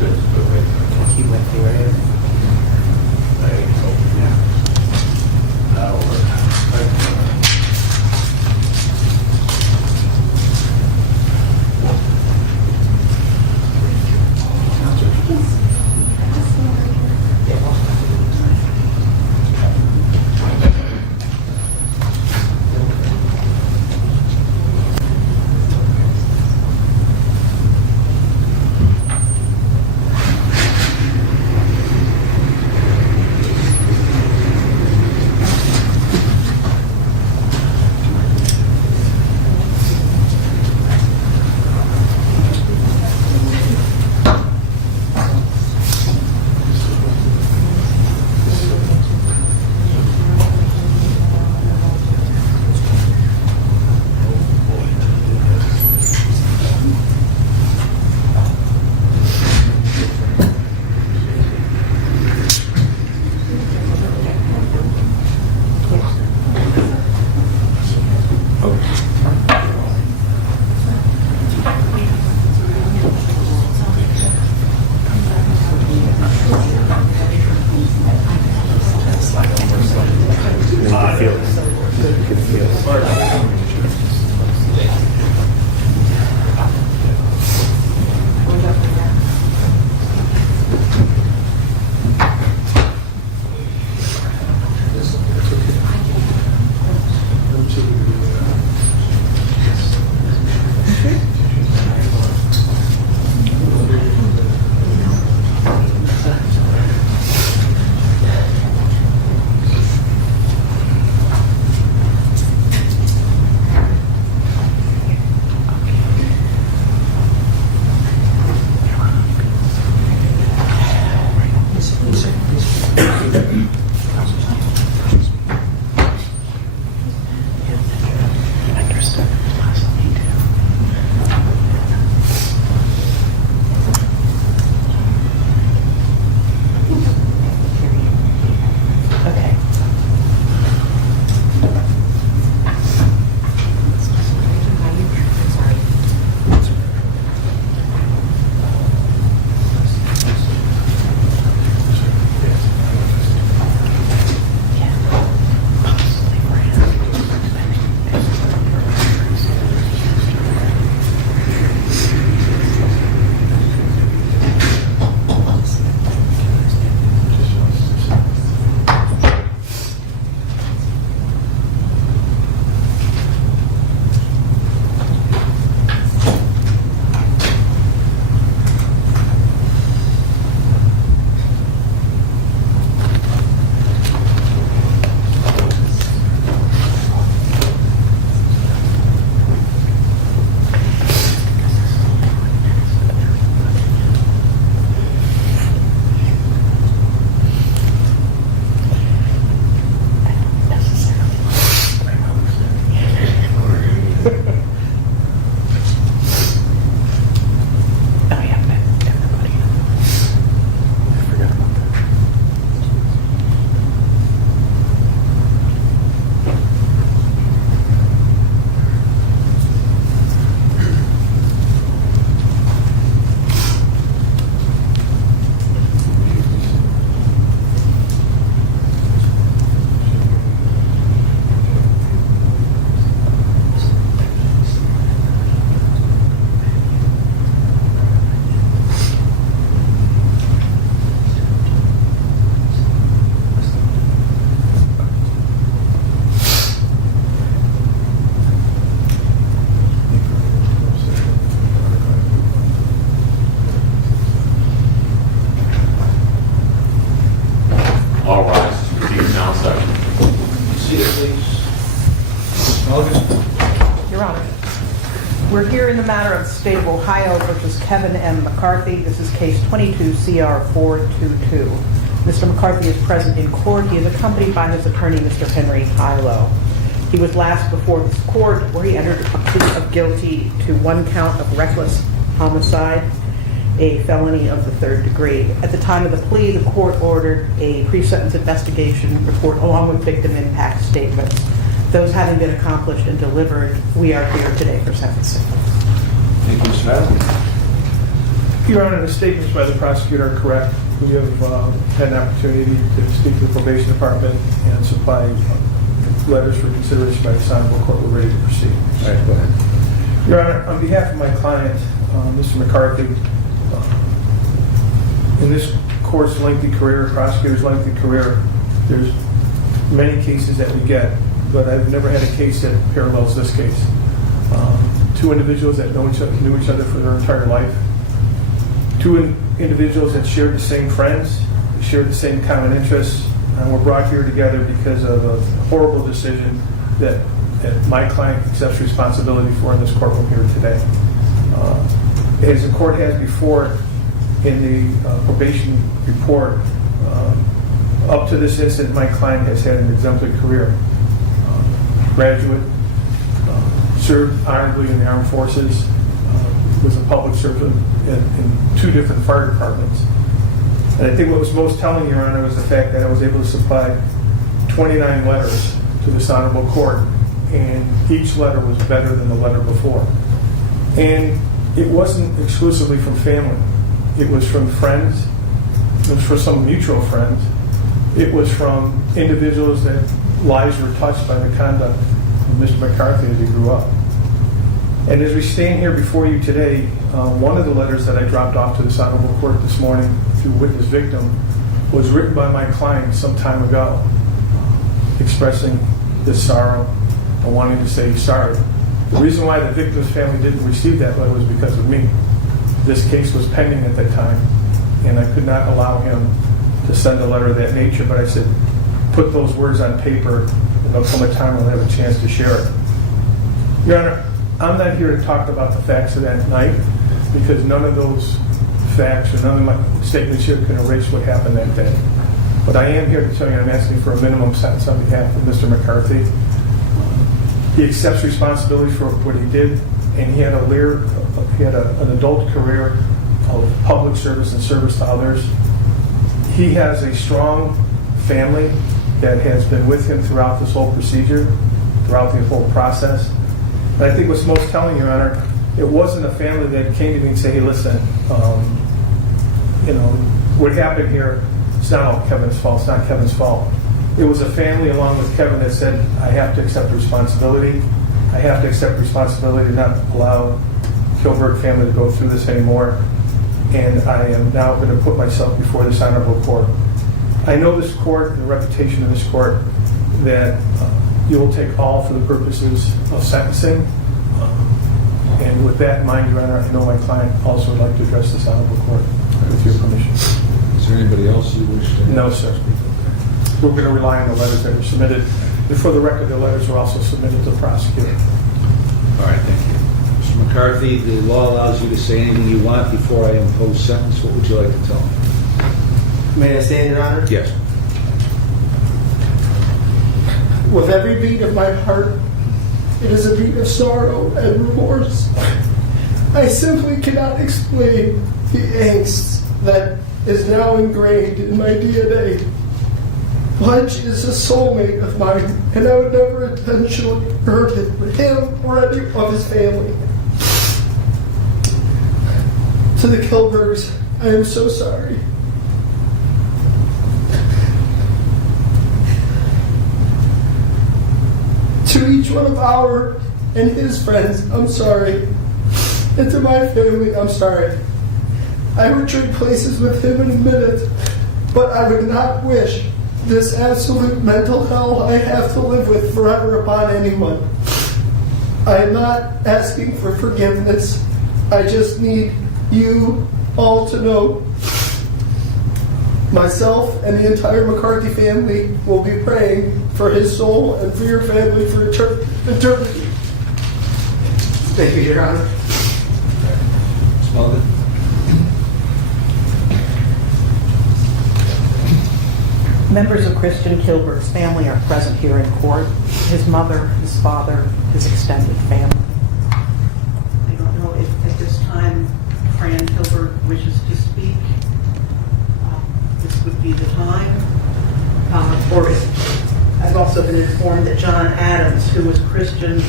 good. He went through it. That'll work. Your Honor, we're here in the matter of State of Ohio versus Kevin M. McCarthy. This is case 22 CR 422. Mr. McCarthy is present in court. He is accompanied by his attorney, Mr. Henry Hilo. He was last before this court where he entered a plea of guilty to one count of reckless homicide, a felony of the third degree. At the time of the plea, the court ordered a pre-sentence investigation report along with victim impact statements. Those having been accomplished and delivered, we are here today for sentencing. Thank you, Mr. Madden. Your Honor, the statements by the prosecutor are correct. We have had an opportunity to speak to the probation department and supply letters for consideration by the Honorable Court. We're ready to proceed. All right, go ahead. Your Honor, on behalf of my client, Mr. McCarthy, in this court's lengthy career, prosecutor's lengthy career, there's many cases that we get, but I've never had a case that parallels this case. Two individuals that knew each other for their entire life. Two individuals that shared the same friends, shared the same common interests, and were brought here together because of a horrible decision that my client accepts responsibility for in this courtroom here today. As the court has before in the probation report, up to this instant, my client has had an exemplary career. Graduate, served honorably in the armed forces, was a public servant in two different fire departments. And I think what was most telling, Your Honor, was the fact that I was able to supply 29 letters to this honorable court, and each letter was better than the letter before. And it wasn't exclusively from family. It was from friends. It was from some mutual friends. It was from individuals that lives were touched by the conduct of Mr. McCarthy as he grew up. And as we stand here before you today, one of the letters that I dropped off to this honorable court this morning through witness victim was written by my client some time ago, expressing this sorrow and wanting to say sorry. The reason why the victim's family didn't receive that letter was because of me. This case was pending at that time, and I could not allow him to send a letter of that nature, but I said, put those words on paper, and there'll come a time when I'll have a chance to share it. Your Honor, I'm not here to talk about the facts of that night, because none of those facts or none of my statements here can erase what happened that day. But I am here to tell you I'm asking for a minimum sentence on behalf of Mr. McCarthy. He accepts responsibility for what he did, and he had an adult career of public service and service to others. He has a strong family that has been with him throughout this whole procedure, throughout the whole process. And I think what's most telling, Your Honor, it wasn't a family that came to me and said, hey, listen, what happened here, it's not all Kevin's fault, it's not Kevin's fault. It was a family along with Kevin that said, I have to accept responsibility. I have to accept responsibility to not allow Kilberg family to go through this anymore. And I am now going to put myself before this honorable court. I know this court, the reputation of this court, that you will take all for the purposes of sentencing. And with that in mind, Your Honor, I know my client also would like to address this honorable court with your permission. Is there anybody else you wish to? No, sir. We're going to rely on the letters that were submitted. And for the record, the letters were also submitted to the prosecutor. All right, thank you. Mr. McCarthy, the law allows you to say anything you want before I impose sentence. What would you like to tell me? May I stand, Your Honor? Yes. With every beat of my heart, it is a beat of sorrow and remorse. I simply cannot explain the angst that is now ingrained in my DNA. Punch is a soulmate of mine, and I would never intentionally hurt him or any of his family. To the Kilbergs, I am so sorry. To each one of our and his friends, I'm sorry. And to my family, I'm sorry. I would trade places with him in a minute, but I would not wish this absolute mental hell I have to live with forever upon anyone. I am not asking for forgiveness. I just need you all to know myself and the entire McCarthy family will be praying for his soul and for your family for eternity. Thank you, Your Honor. Smell it. Members of Christian Kilberg's family are present here in court. His mother, his father, his extended family. I don't know if at this time Fran Kilberg wishes to speak. This would be the time. Or if I've also been informed that John Adams, who was Christian's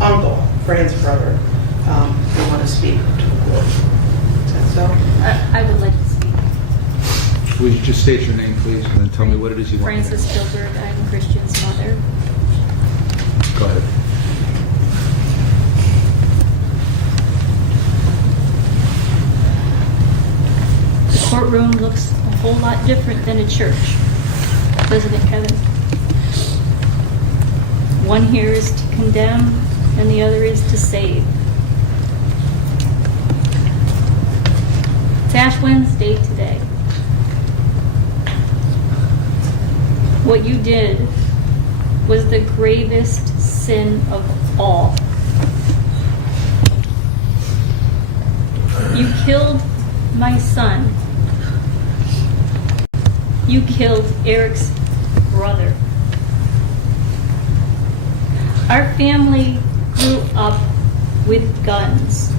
uncle, Fran's brother, will want to speak to the Is that so? I would like to speak. Will you just state your name, please, and then tell me what it is you want? Frances Gilbert, I'm Christian's mother. Go ahead. The courtroom looks a whole lot different than a church, doesn't it, Kevin? One here is to condemn, and the other is to save. It's Ash Wednesday today. What you did was the gravest sin of all. You killed my son. You killed Eric's brother. Our family grew up with guns.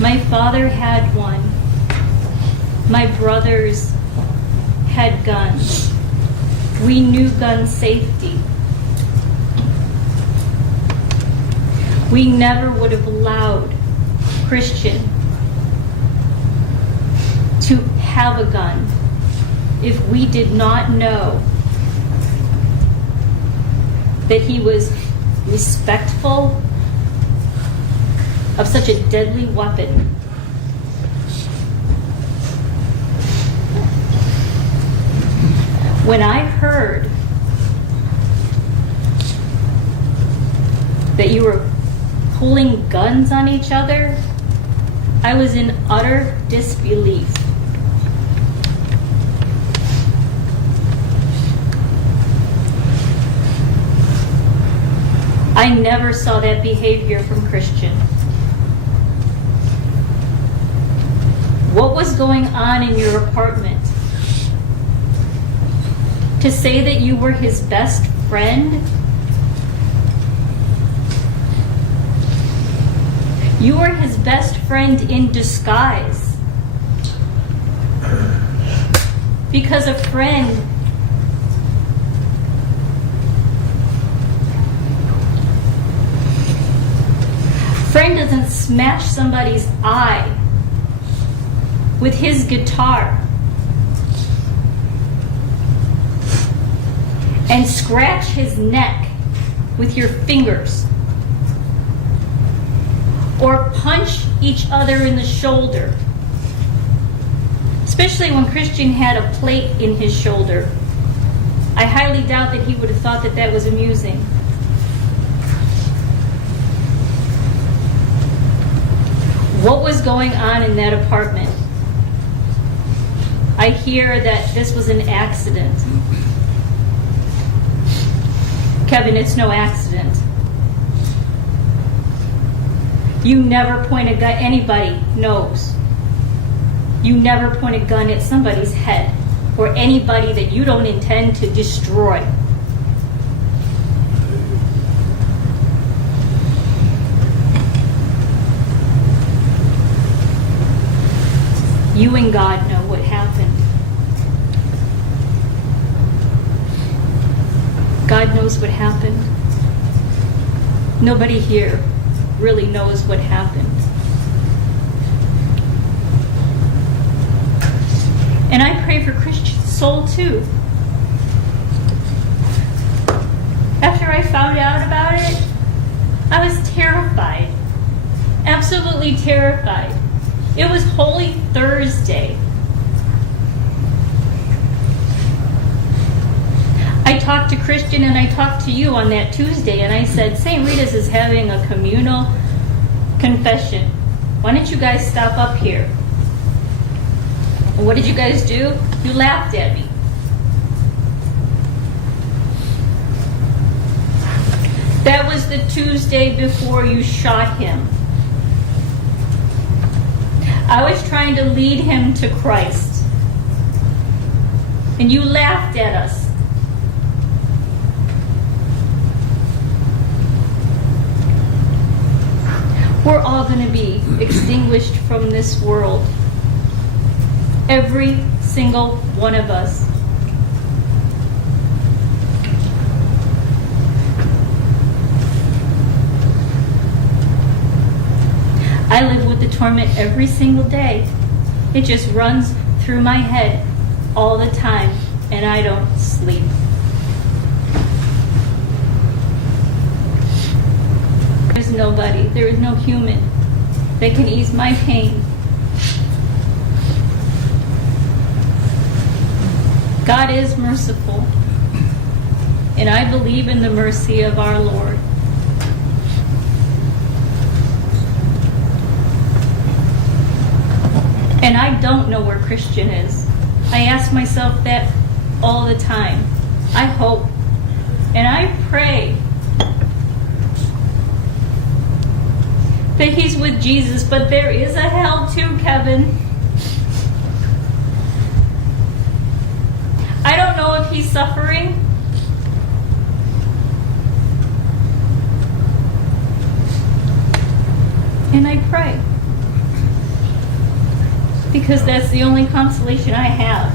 My father had one. My brothers had guns. We knew gun safety. We never would have allowed Christian to have a gun if we did not know that he was respectful of such a deadly weapon. When I heard that you were pulling guns on each other, I was in utter disbelief. I never saw that behavior from Christian. What was going on in your apartment? To say that you were his best friend? You were his best friend in disguise. Because a friend doesn't smash somebody's eye with his guitar and scratch his neck with your fingers, or punch each other in the shoulder, especially when Christian had a plate in his shoulder. I highly doubt that he would have thought that that was amusing. What was going on in that apartment? I hear that this was an accident. Kevin, it's no accident. You never point a gun, anybody knows. You never point a gun at somebody's head or anybody that you don't intend to destroy. You and God know what happened. God knows what happened. Nobody here really knows what happened. And I pray for Christian's soul too. After I found out about it, I was terrified. Absolutely terrified. It was Holy Thursday. I talked to Christian and I talked to you on that Tuesday, and I said, St. Rita's is having a communal confession. Why don't you guys stop up here? And what did you guys do? You laughed at me. That was the Tuesday before you shot him. I was trying to lead him to Christ. And you laughed at us. We're all going to be extinguished from this world. Every single one of us. I live with the torment every single day. It just runs through my head all the time, and I don't sleep. There's nobody, there is no human that can ease my pain. God is merciful, and I believe in the mercy of our Lord. And I don't know where Christian is. I ask myself that all the time. I hope and I pray that he's with Jesus, but there is a hell too, Kevin. I don't know if he's suffering. And I pray. Because that's the only consolation I have.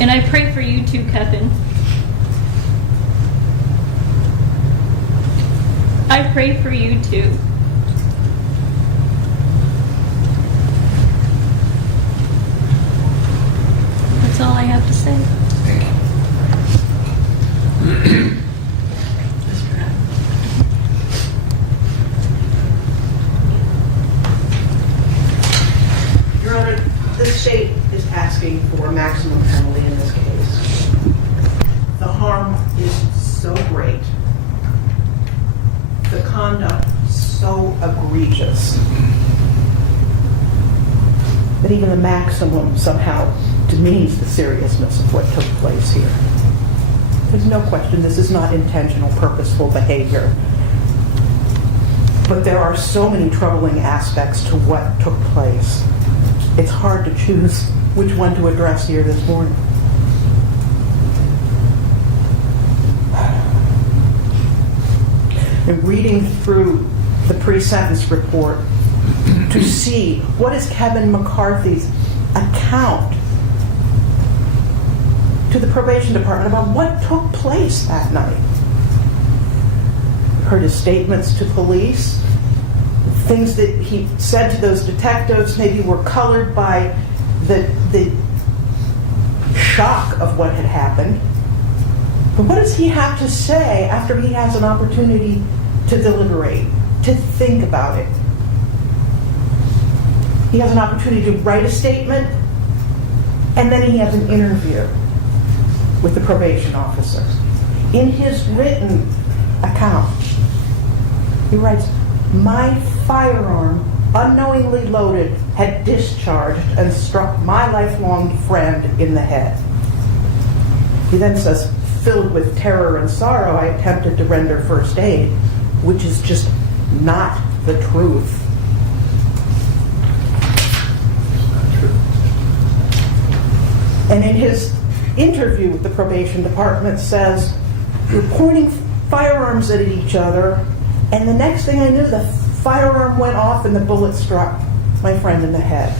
And I pray for you too, Kevin. I pray for you too. That's all I have to say. Your Honor, the state is asking for a maximum penalty in this case. The harm is so great. The conduct so egregious that even the maximum somehow demeans the seriousness of what took place here. There's no question this is not intentional, purposeful behavior. But there are so many troubling aspects to what took place. It's hard to choose which one to address here this morning. And reading through the pre-sentence report to see what is Kevin McCarthy's account to the probation department about what took place that night. Heard his statements to police, things that he said to those detectives maybe were colored by the shock of what had happened. But what does he have to say after he has an opportunity to deliberate, to think about it? He has an opportunity to write a statement, and then he has an interview with the probation officer. In his written account, he writes, "My firearm, unknowingly loaded, had discharged and struck my lifelong friend in the head." He then says, "Filled with terror and sorrow, I attempted to render first aid," which is just not the truth. And in his interview with the probation department says, "We're pointing firearms at each other, and the next thing I knew, the firearm went off and the bullet struck my friend in the head."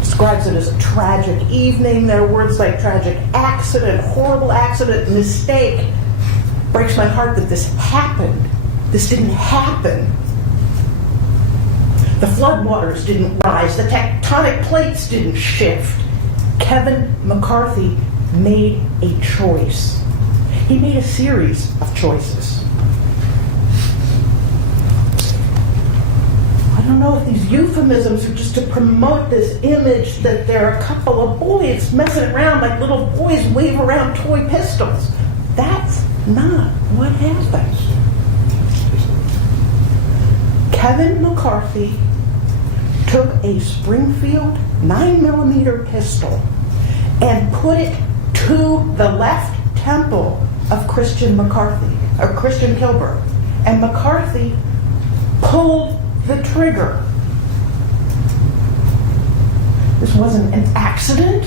Describes it as a tragic evening. There are words like tragic accident, horrible accident, mistake. Breaks my heart that this happened. This didn't happen. The floodwaters didn't rise. The tectonic plates didn't shift. Kevin McCarthy made a choice. He made a series of choices. I don't know if these euphemisms are just to promote this image that there are a couple of boys messing around like little boys wave around toy pistols. That's not what happened. Kevin McCarthy took a Springfield 9mm pistol and put it to the left temple of Christian McCarthy, or Christian Kilburg. And McCarthy pulled the trigger. This wasn't an accident.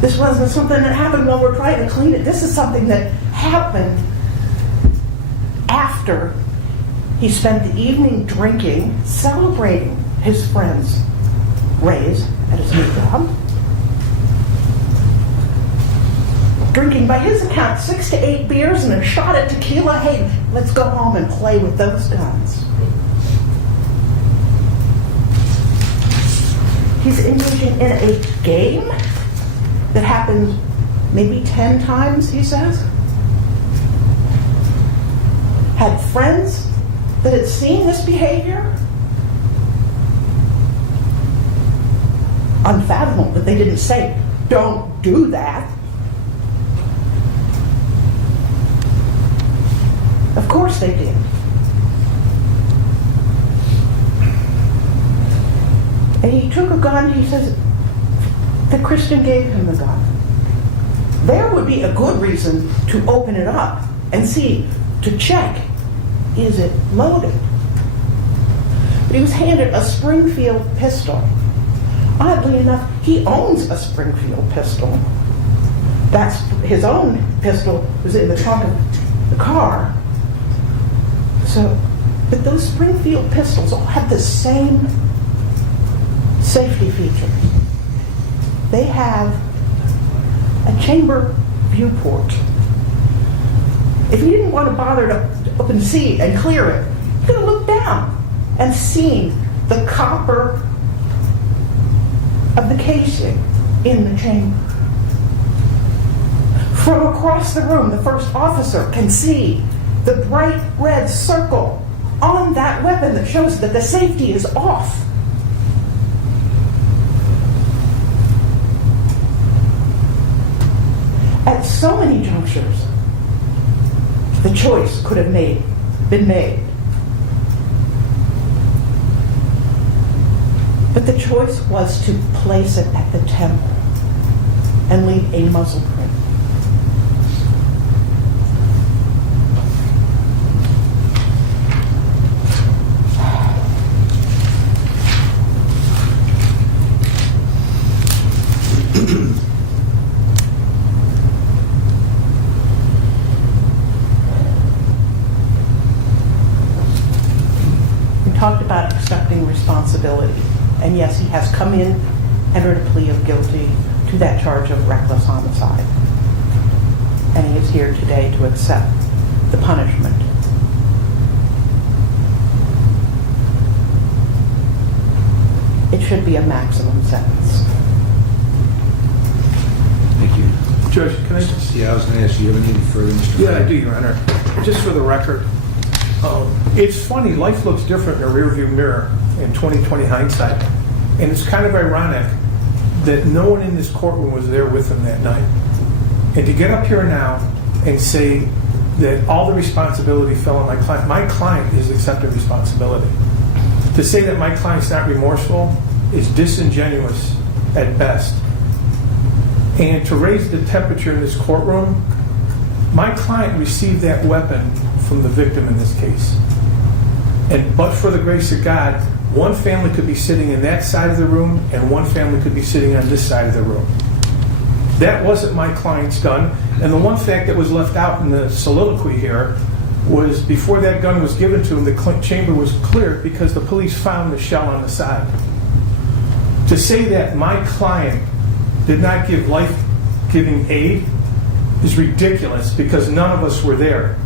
This wasn't something that happened while we're trying to clean it. This is something that happened after he spent the evening drinking, celebrating his friend's raise at his new job. drinking, by his account, 6 to 8 beers and a shot at tequila. Hey, let's go home and play with those guns. He's engaging in a game that happened maybe 10 times, he says. Had friends that had seen this behavior. Unfathomable that they didn't say, don't do that. Of course they did. And he took a gun, he says, the Christian gave him the gun. There would be a good reason to open it up and see, to check, is it loaded? But he was handed a Springfield pistol. Oddly enough, he owns a Springfield pistol. That's his own pistol was in the trunk of the car. So, but those Springfield pistols all have the same safety features. They have a chamber viewport. If you didn't want to bother to open the seat and clear it, you could have looked down and seen the copper of the casing in the chamber. From across the room, the first officer can see the bright red circle on that weapon that shows that the safety is off. At so many junctures, the choice could have been made. But the choice was to place it at the temple and leave a muzzle print. We talked about accepting responsibility. And yes, he has come in, entered a plea of guilty to that charge of reckless homicide. And he is here today to accept the punishment. It should be a maximum sentence. Thank you. Judge, can I just... Yeah, I was going to ask you, have anything further, Mr. Yeah, I Fred? do, Your Honor. Just for the record, it's funny, life looks different in a rearview mirror in 20/20 hindsight. And it's kind of ironic that no one in this courtroom was there with him that night. And to get up here now and say that all the responsibility fell on my client is accepted responsibility. To say that my client's not remorseful is disingenuous at best. And to raise the temperature in this courtroom, my client received that weapon from the victim in this case. And but for the grace of God, one family could be sitting in that side of the room and one family could be sitting on this side of the room. That wasn't my client's gun. And the one fact that was left out in the soliloquy here was before that gun was given to him, the chamber was cleared because the police found the shell on the side. To say that my client did not give life-giving aid is ridiculous because none of us were there.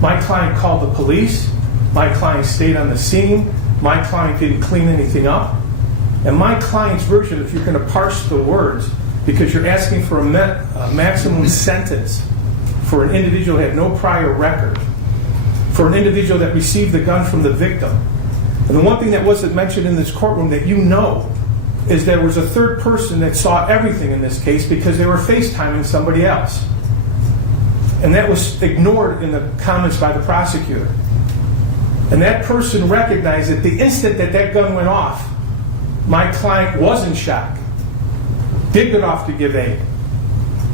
My client called the police. My client stayed on the scene. My client didn't clean anything up. And my client's version, if you're going to parse the words, because you're asking for a maximum sentence for an individual who had no prior record, for an individual that received the gun from the victim. And the one thing that wasn't mentioned in this courtroom that you know is there was a third person that saw everything in this case because they were FaceTiming somebody else. And that was ignored in the comments by the prosecutor. And that person recognized that the instant that that gun went off, my client was in shock, did get off to give aid.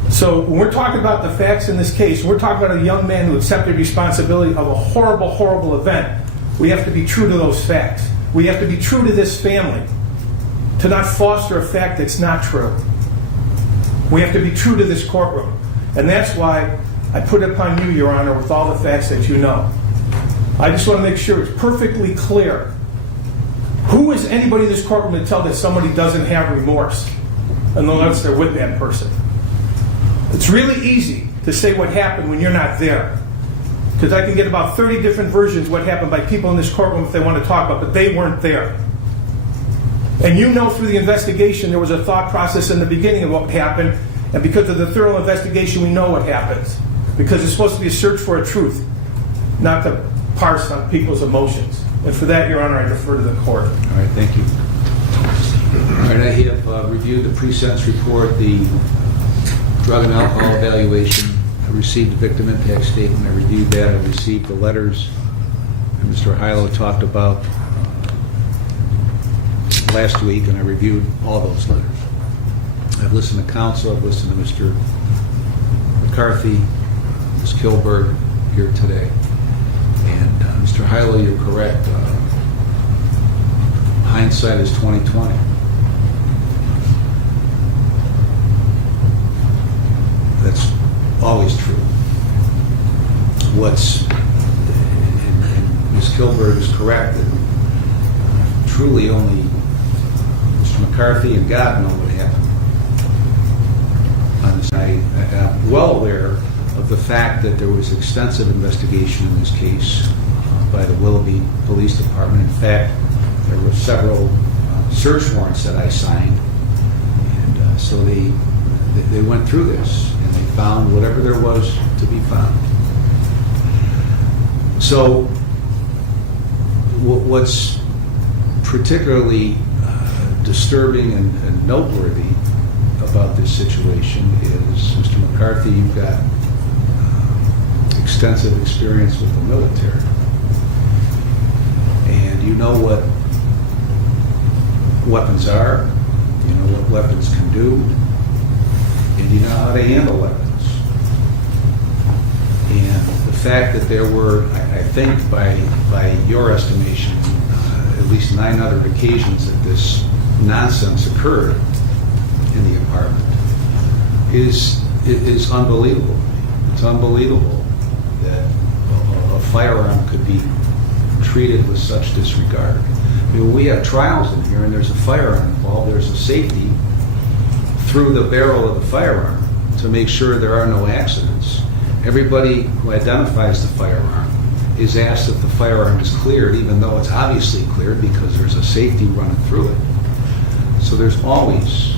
So when we're talking about the facts in this case, we're talking about a young man who accepted responsibility of a horrible, horrible event. We have to be true to those facts. We have to be true to this family, to not foster a fact that's not true. We have to be true to this courtroom. And that's why I put it upon you, Your Honor, with all the facts that you know. I just want to make sure it's perfectly clear. Who is anybody in this courtroom to tell that somebody doesn't have remorse unless they're with that person? It's really easy to say what happened when you're not there. Because I can get about 30 different versions what happened by people in this courtroom if they want to talk about, but they weren't there. And you know through the investigation there was a thought process in the beginning of what happened, and because of the thorough investigation we know what happens. Because it's supposed to be a search for a truth, not to parse on people's emotions. And for that, Your Honor, I defer to the court. All right, thank you. All right, I have reviewed the pre-sentence report, the drug and alcohol evaluation. I received the victim impact statement. I reviewed that. I received the letters that Mr. Hilo talked about last week, and I reviewed all those letters. I've listened to counsel. I've listened to Mr. McCarthy, Ms. Kilberg here today. And Mr. Hilo, you're correct. Hindsight is 20/20. That's always true. And Ms. Kilberg is correct that truly only Mr. McCarthy and God know what happened. I'm well aware of the fact that there was extensive investigation in this case by the Willoughby Police Department. In fact, there were several search warrants that I signed, and so they went through this and they found whatever there was to be found. So what's particularly disturbing and noteworthy about this situation is, Mr. McCarthy, you've got extensive experience with the military, and you know what weapons are, you know what weapons can do, and you know how to handle weapons. And the fact that there were, I think by your estimation, at least 9 other occasions that this nonsense occurred in the apartment is unbelievable. It's unbelievable that a firearm could be treated with such disregard. I mean, we have trials in here and there's a firearm involved, there's a safety through the barrel of the firearm to make sure there are no accidents. Everybody who identifies the firearm is asked if the firearm is cleared, even though it's obviously cleared because there's a safety running through it. So there's always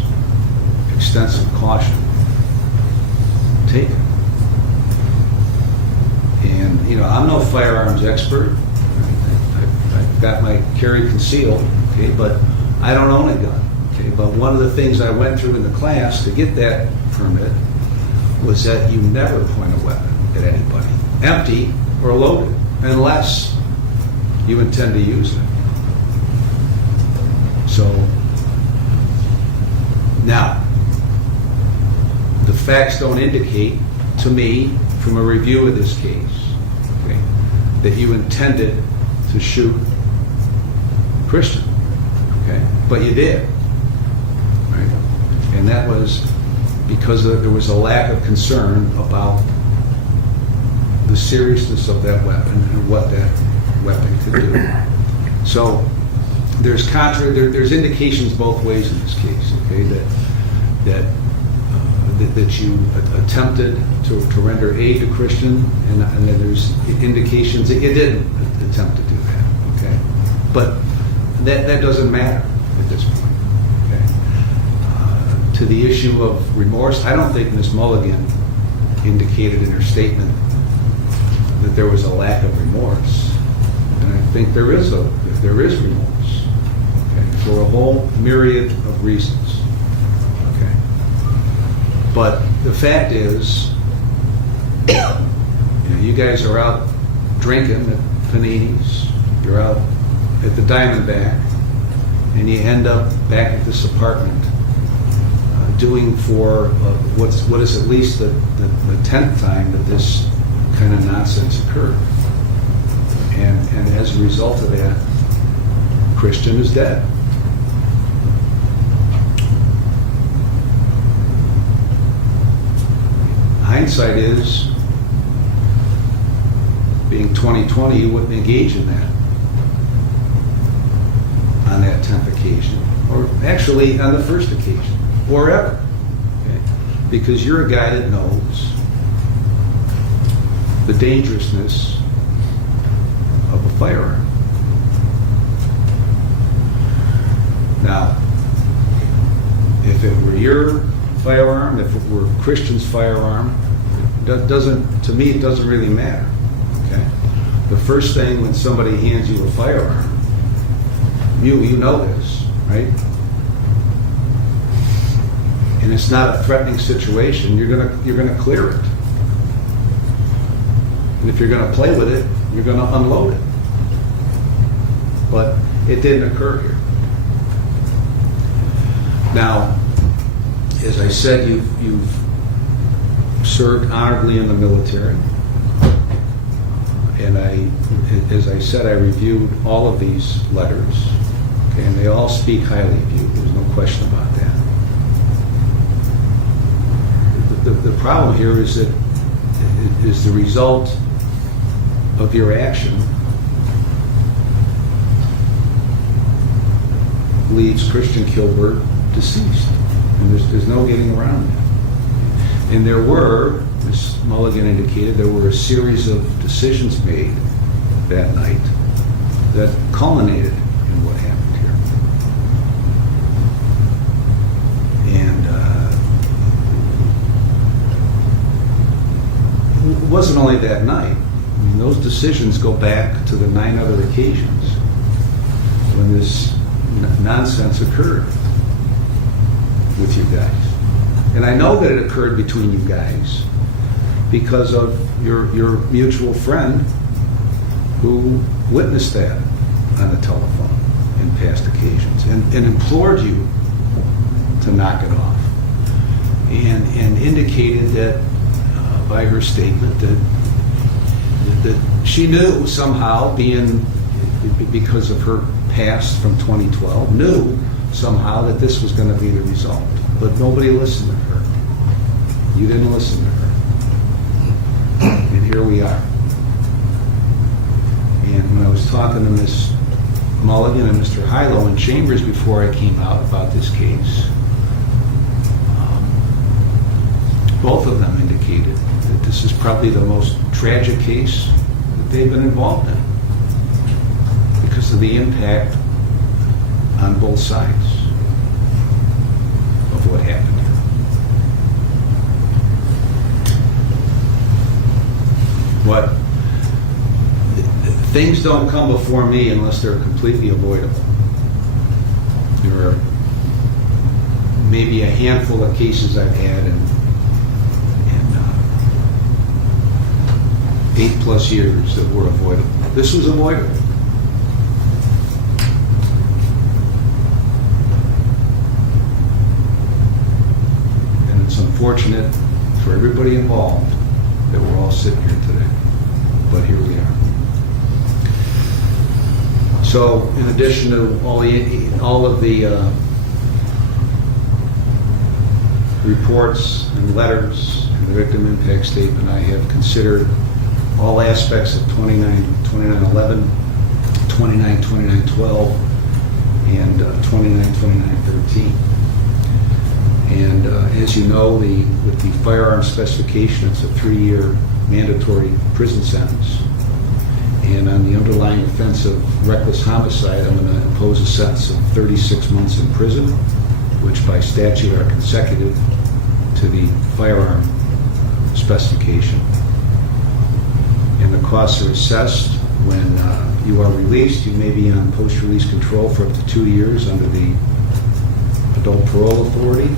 extensive caution taken. And, you know, I'm no firearms expert. I've got my carry concealed, okay, but I don't own a gun, okay? But one of the things I went through in the class to get that permit was that you never point a weapon at anybody, empty or loaded, unless you intend to use it. So, now, the facts don't indicate to me, from a review of this case, okay, that you intended to shoot Christian, okay? But you did, right? And that was because there was a lack of concern about the seriousness of that weapon and what that weapon could do. So there's indications both ways in this case, okay? That you attempted to render aid to Christian, and then there's indications that you didn't attempt to do that, okay? But that doesn't matter at this point, okay? To the issue of remorse, I don't think Ms. Mulligan indicated in her statement that there was a lack of remorse, and I think there is remorse, okay, for a whole myriad of reasons. But the fact is, you guys are out drinking at Panini's, you're out at the Diamondback, and you end up back at this apartment doing for what is at least the 10th time that this kind of nonsense occurred. And as a result of that, Christian is dead. Hindsight is, being 20/20, you wouldn't engage in that on that 10th occasion, or actually on the first occasion, or ever. Okay? because you're a guy that knows the dangerousness of a firearm. Now, if it were your firearm, if it were Christian's firearm, to me, it doesn't really matter. Okay? The first thing when somebody hands you a firearm, you know this, right? And it's not a threatening situation, you're gonna clear it. And if you're gonna play with it, you're gonna unload it. But it didn't occur here. Now, as I said, you've served honorably in the military. And as I said, I reviewed all of these letters. Okay, and they all speak highly of you. There's no question about that. The problem here is that it is the result of your action leaves Christian Kilburg deceased. And there's no getting around that. And there were, as Mulligan indicated, there were a series of decisions made that night that culminated in what happened here. And it wasn't only that night. I mean, those decisions go back to the 9 other occasions when this nonsense occurred with you guys. And I know that it occurred between you guys because of your mutual friend who witnessed that on the telephone in past occasions and implored you to knock it off and indicated that by her statement that she knew somehow, because of her past from 2012, knew somehow that this was going to be the result. But nobody listened to her. You didn't listen to her. And here we are. And when I was talking to Ms. Mulligan and Mr. Hilo in chambers before I came out about this case, both of them indicated that this is probably the most tragic case that they've been involved in because of the impact on both sides of what happened here. But things don't come before me unless they're completely avoidable. There are maybe a handful of cases I've had in 8+ years that were avoidable. This was avoidable. And it's unfortunate for everybody involved that we're all sitting here today. But here we are. So, in addition to all of the reports and letters and the victim impact statement, I have considered all aspects of 2911, 2912, and 2913. And as you know, with the firearm specification, it's a 3-year mandatory prison sentence. And on the underlying offense of reckless homicide, I'm going to impose a sentence of 36 months in prison, which by statute are consecutive to the firearm specification. And the costs are assessed when you are released. You may be on post-release control for up to 2 years under the Adult Parole Authority.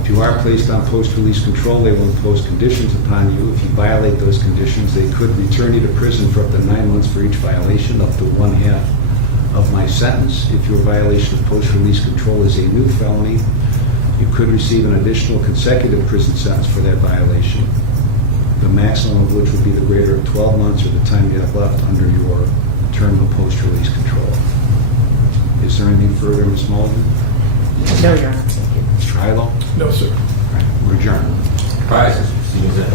If you are placed on post-release control, they will impose conditions upon you. If you violate those conditions, they could return you to prison for up to 9 months for each violation, up to 1/2 of my sentence. If your violation of post-release control is a new felony, you could receive an additional consecutive prison sentence for that violation, the maximum of which would be the greater of 12 months or the time you have left under your term of post-release control. Is there anything further, Ms. Mulligan? No, Your Honor. Thank you. Mr. Hilo? No, sir. All right, we're adjourned. Prize, see you then.